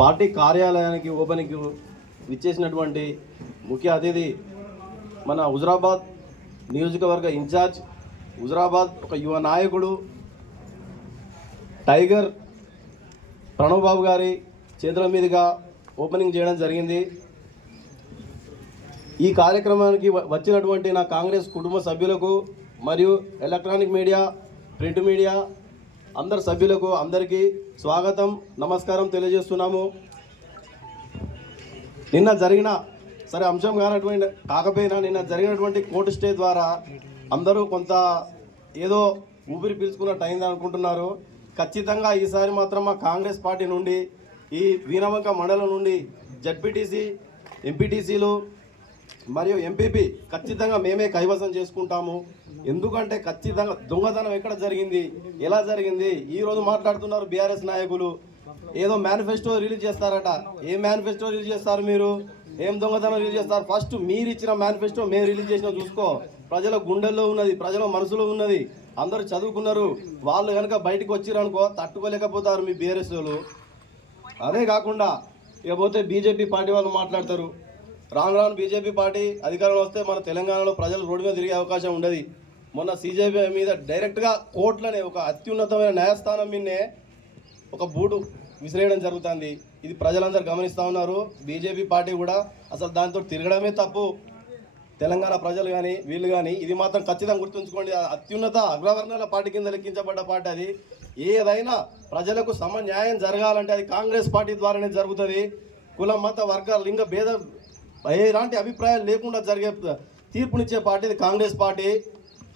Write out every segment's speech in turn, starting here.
Party కార్యాలయానికి opening విచ్చేసినటువంటి ముఖ్య అతిథి మన హుజరాబాద్ నియోజకవర్గ ఇన్ఛార్జ్ హుజరాబాద్ ఒక యువ నాయకుడు టైగర్ ప్రణవ్ బాబు గారి చేతుల మీదుగా ఓపెనింగ్ చేయడం జరిగింది. ఈ కార్యక్రమానికి వచ్చినటువంటి నా కాంగ్రెస్ కుటుంబ సభ్యులకు మరియు ఎలక్ట్రానిక్ మీడియా ప్రింట్ మీడియా అందరు సభ్యులకు అందరికీ స్వాగతం నమస్కారం తెలియజేస్తున్నాము. నిన్న జరిగిన సరే అంశం కానటువంటి కాకపోయినా నిన్న జరిగినటువంటి కోర్టు స్టే ద్వారా అందరూ కొంత ఏదో ఊపిరి పీల్చుకున్నట్టు అయింది అనుకుంటున్నారు. ఖచ్చితంగా ఈసారి మాత్రం మా కాంగ్రెస్ పార్టీ నుండి ఈ వీరవంక మండలం నుండి జడ్పీటీసీ ఎంపీటీసీలు మరియు ఎంపీపీ ఖచ్చితంగా మేమే కైవసం చేసుకుంటాము. ఎందుకంటే ఖచ్చితంగా దొంగతనం ఎక్కడ జరిగింది? ఎలా జరిగింది? ఈరోజు మాట్లాడుతున్నారు బీఆర్ఎస్ నాయకులు. ఏదో మేనిఫెస్టో రిలీజ్ చేస్తారట. ఏ మేనిఫెస్టో రిలీజ్ చేస్తారు మీరు? ఏం దొంగతనం రిలీజ్ చేస్తారు? ఫస్ట్ మీరు ఇచ్చిన మేనిఫెస్టో మేము రిలీజ్ చేసిన చూసుకో. ప్రజల గుండెల్లో ఉన్నది ప్రజల మనసులో ఉన్నది. అందరూ చదువుకున్నారు. వాళ్ళు కనుక బయటకు వచ్చిరనుకో తట్టుకోలేకపోతారు మీ బీఆర్ఎస్ వాళ్ళు. అదే కాకుండా ఇకపోతే బీజేపీ పార్టీ వాళ్ళు మాట్లాడతారు. రాను రాను బీజేపీ పార్టీ అధికారంలో వస్తే మన తెలంగాణలో ప్రజలు రోడ్డు మీద తిరిగే అవకాశం ఉండదు. మొన్న సీజేపీ మీద డైరెక్ట్గా కోర్టులనే ఒక అత్యున్నతమైన న్యాయస్థానం మీదనే ఒక బూటు విసిరేయడం జరుగుతుంది. ఇది ప్రజలందరూ గమనిస్తూ ఉన్నారు. బీజేపీ పార్టీ కూడా అసలు దాంతో తిరగడమే తప్పు. తెలంగాణ ప్రజలు కానీ వీళ్ళు కానీ ఇది మాత్రం ఖచ్చితంగా గుర్తుంచుకోండి. అత్యున్నత అగ్రవర్ణాల పార్టీ కింద లెక్కించబడ్డ పార్టీ అది. ఏదైనా ప్రజలకు సమ న్యాయం జరగాలంటే అది కాంగ్రెస్ పార్టీ ద్వారానే జరుగుతుంది. కుల మత వర్గ లింగ భేద ఎలాంటి అభిప్రాయాలు లేకుండా జరిగే తీర్పునిచ్చే పార్టీ ఇది కాంగ్రెస్ పార్టీ.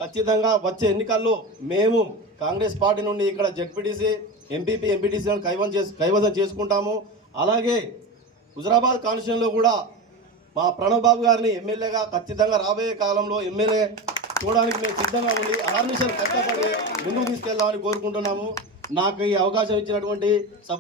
ఖచ్చితంగా వచ్చే ఎన్నికల్లో మేము కాంగ్రెస్ పార్టీ నుండి ఇక్కడ జడ్పీటీసీ ఎంపీపీ ఎంపీటీసీలను కైవసం చేసు కైవసం చేసుకుంటాము. అలాగే హుజరాబాద్ కాన్స్టిట్యూన్లో కూడా మా ప్రణవ్ బాబు గారిని ఎమ్మెల్యేగా ఖచ్చితంగా రాబోయే కాలంలో ఎమ్మెల్యే చూడడానికి మేము సిద్ధంగా ఉండి ఆర్మిషన్ కష్టపడి ముందుకు తీసుకెళ్దామని కోరుకుంటున్నాము. నాకు ఈ అవకాశం ఇచ్చినటువంటి సభ